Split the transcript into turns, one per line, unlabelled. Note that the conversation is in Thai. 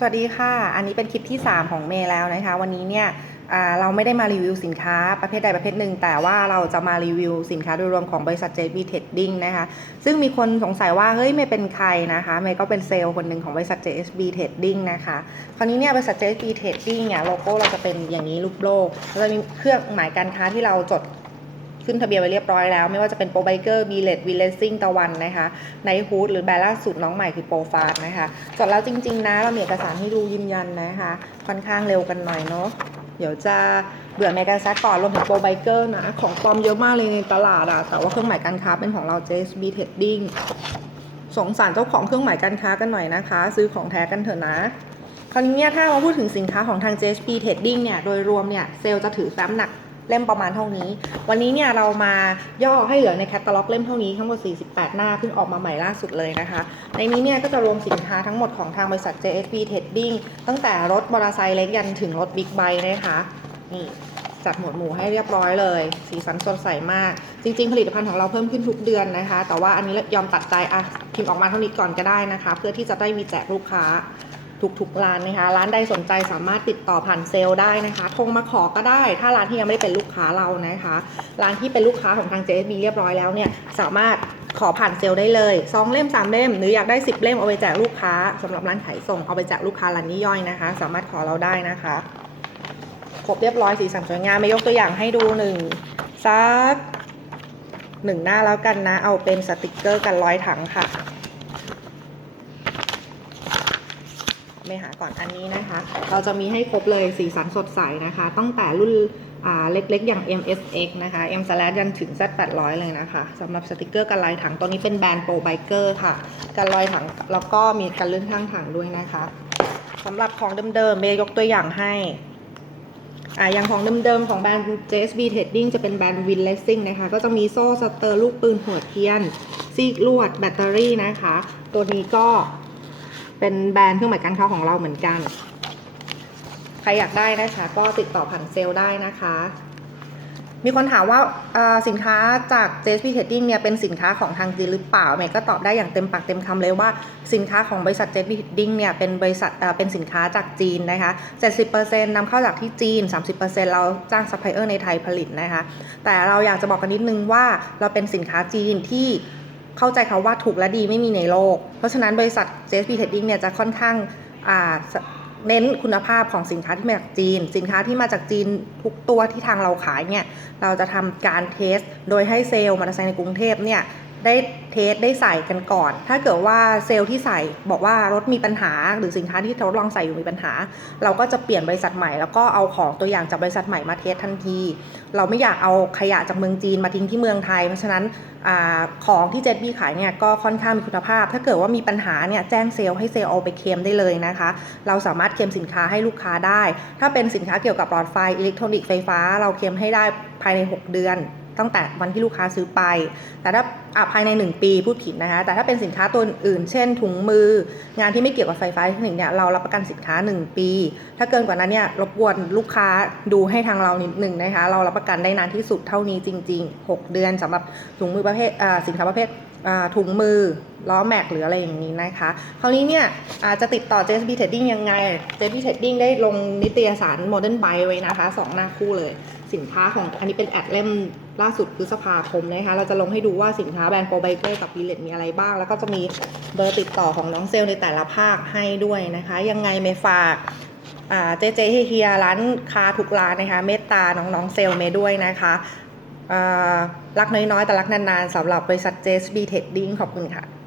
สวัสดีค่ะ อันนี้เป็นคลิปที่ 3 ของเมย์แล้วนะคะ วันนี้เนี่ยเราไม่ได้มารีวิวสินค้าประเภทใดประเภทหนึ่ง แต่ว่าเราจะมารีวิวสินค้าโดยรวมของบริษัท JB Trading นะคะ ซึ่งมีคนสงสัยว่า เฮ้ยเมย์เป็นใครนะคะ เมย์ก็เป็นเซลล์คนหนึ่งของบริษัท JSB Trading นะคะ คราวนี้เนี่ยบริษัท JSB Trading เนี่ยโลโก้เราจะเป็นอย่างนี้รูปโลกเราจะมีเครื่องหมายการค้าที่เราจด ขึ้นทะเบียนไว้เรียบร้อยแล้ว ไม่ว่าจะเป็นโปรไบเกอร์บีเลดวีเลสซิ่งตะวันนะคะในฮูดหรือแบรนด์ล่าสุดน้องใหม่คือโปรฟาสนะคะจดแล้วจริง ๆ นะ เรามีเอกสารให้ดูยืนยันนะคะ ค่อนข้างเร็วกันหน่อยเนาะเดี๋ยวจะเบื่อเมกันซักก่อนรวมถึงโปรไบเกอร์นะ ของปลอมเยอะมากเลยในตลาดอะแต่ว่าเครื่องหมายการค้าเป็นของเรา JSB Trading สงสารเจ้าของเครื่องหมายการค้ากันหน่อยนะคะ ซื้อของแท้กันเถอะนะคราวนี้เนี่ยถ้ามาพูดถึงสินค้าของทาง JSP Trading เนี่ย โดยรวมเนี่ย เซลจะถือแฟ้มหนัก เล่มประมาณเท่านี้ วันนี้เนี่ยเรามาย่อให้เหลือในแคตตาล็อกเล่มเท่านี้ทั้งหมด 48 หน้าเพิ่งออกมาใหม่ล่าสุดเลยนะคะ ในนี้เนี่ยก็จะรวมสินค้าทั้งหมดของทางบริษัท JSP Trading ตั้งแต่รถมอเตอร์ไซค์เล็กยันถึงรถบิ๊กไบค์นะคะนี่จัดหมวดหมู่ให้เรียบร้อยเลย สีสันสดใสมาก จริง ๆ ผลิตภัณฑ์ของเราเพิ่มขึ้นทุกเดือนนะคะ แต่ว่าอันนี้ยอมตัดใจอะพิมพ์ออกมาเท่านี้ก่อนก็ได้นะคะ เพื่อที่จะได้มีแจกลูกค้า ทุกๆร้านนะคะ ร้านใดสนใจสามารถติดต่อผ่านเซลล์ได้นะคะโทรมาขอก็ได้ ถ้าร้านที่ยังไม่ได้เป็นลูกค้าเรานะคะ ร้านที่เป็นลูกค้าของทาง JSB เรียบร้อยแล้วเนี่ยสามารถขอผ่านเซลล์ได้เลยสองเล่มสามเล่ม หรืออยากได้10เล่มเอาไปแจกลูกค้าสำหรับร้านขายส่งเอาไปแจกลูกค้าร้านนี้ย่อยนะคะ สามารถขอเราได้นะคะครบเรียบร้อยสีสันสวยงามไม่ยกตัวอย่างให้ดูหนึ่งสักหนึ่งหน้าแล้วกันนะ เอาเป็นสติกเกอร์กันร้อยถังค่ะ ไม่หาก่อนอันนี้นะคะ เราจะมีให้ครบเลยสีสันสดใสนะคะ ตั้งแต่รุ่นเล็กๆ อย่าง MSX นะคะ M slash ยันถึง Z 800เลยนะคะสำหรับสติกเกอร์กันลายถัง ตัวนี้เป็นแบรนด์ Pro Biker ค่ะ กันลอยถัง แล้วก็มีกันเลื่อนข้างถังด้วยนะคะสำหรับของเดิมๆเมย์ยกตัวอย่างให้อ่าอย่างของเดิมๆ ของแบรนด์ JSB Trading จะเป็นแบรนด์ Win Racing นะคะ ก็จะมีโซ่สเตอร์ลูกปืนหัวเทียน ซีกลวดแบตเตอรี่นะคะ ตัวนี้ก็ เป็นแบรนด์เครื่องหมายการค้าของเราเหมือนกัน ใครอยากได้นะคะ ก็ติดต่อผ่านเซลล์ได้นะคะ มีคนถามว่าสินค้าจาก JSP Trading เนี่ยเป็นสินค้าของทางจีนหรือเปล่าเมย์ก็ตอบได้อย่างเต็มปากเต็มคำเลยว่าสินค้าของบริษัท JSP Trading เนี่ยเป็นบริษัทเอ่อเป็นสินค้าจากจีนนะคะ 70%นำเข้าจากที่จีน 30%เราจ้างซัพพลายเออร์ในไทยผลิตนะคะ แต่เราอยากจะบอกกันนิดนึงว่าเราเป็นสินค้าจีนที่ เข้าใจคาว่าถูกและดีไม่มีในโลก เพราะฉะนั้นบริษัท JSP Trading เนี่ยจะค่อนข้างอ่าเน้นคุณภาพของสินค้าที่มาจากจีน สินค้าที่มาจากจีนทุกตัวที่ทางเราขายเนี่ยเราจะทำการเทส โดยให้เซลล์มอเตอร์ไซค์ในกรุงเทพเนี่ย ได้เทสได้ใส่กันก่อน ถ้าเกิดว่าเซลล์ที่ใส่บอกว่ารถมีปัญหา หรือสินค้าที่ทดลองใส่อยู่มีปัญหา เราก็จะเปลี่ยนบริษัทใหม่แล้วก็เอาของตัวอย่างจากบริษัทใหม่มาเทสทันที เราไม่อยากเอาขยะจากเมืองจีนมาทิ้งที่เมืองไทย เพราะฉะนั้นอของที่เจ็ดบีขายเนี่ยก็ค่อนข้างมีคุณภาพ ถ้าเกิดว่ามีปัญหาเนี่ยแจ้งเซลล์ให้เซลล์เอาไปเคลมได้เลยนะคะ เราสามารถเคลมสินค้าให้ลูกค้าได้ ถ้าเป็นสินค้าเกี่ยวกับหลอดไฟอิเล็กทรอนิกส์ไฟฟ้า เราเคลมให้ได้ภายใน 6 เดือน ตั้งแต่วันที่ลูกค้าซื้อไป แต่ถ้าภายใน 1 ปีพูดผิดนะคะ แต่ถ้าเป็นสินค้าตัวอื่น เช่น ถุงมือ งานที่ไม่เกี่ยวกับไฟฟ้าเทคนิคเนี่ยเรารับประกันสินค้า 1 ปี ถ้าเกินกว่านั้นเนี่ยรบกวนลูกค้าดูให้ทางเรานิดหนึ่งนะคะ เรารับประกันได้นานที่สุดเท่านี้จริง ๆ 6 เดือนสำหรับถุงมือประเภทอ่าสินค้าประเภท ถุงมือล้อแม็กหรืออะไรอย่างนี้นะคะ คราวนี้เนี่ยอาจะติดต่อ JSB Trading ยังไง JSB Trading ได้ลงนิตยสาร Modern Buy ไว้นะคะสองหน้าคู่เลย สินค้าของอันนี้เป็นแอดเล่มล่าสุดพฤษภาคมนะคะ เราจะลงให้ดูว่าสินค้าแบรนด์โปรไบเกอร์กับวีเลตมีอะไรบ้าง แล้วก็จะมีเบอร์ติดต่อของน้องเซลล์ในแต่ละภาคให้ด้วยนะคะ ยังไงไม่ฝากเจเจเฮียร้านค้าทุกร้านนะคะ เมตตาน้องๆเซลล์เมด้วยนะคะ รักน้อยๆ แต่รักนานๆสำหรับบริษัท JSB Trading ขอบคุณค่ะ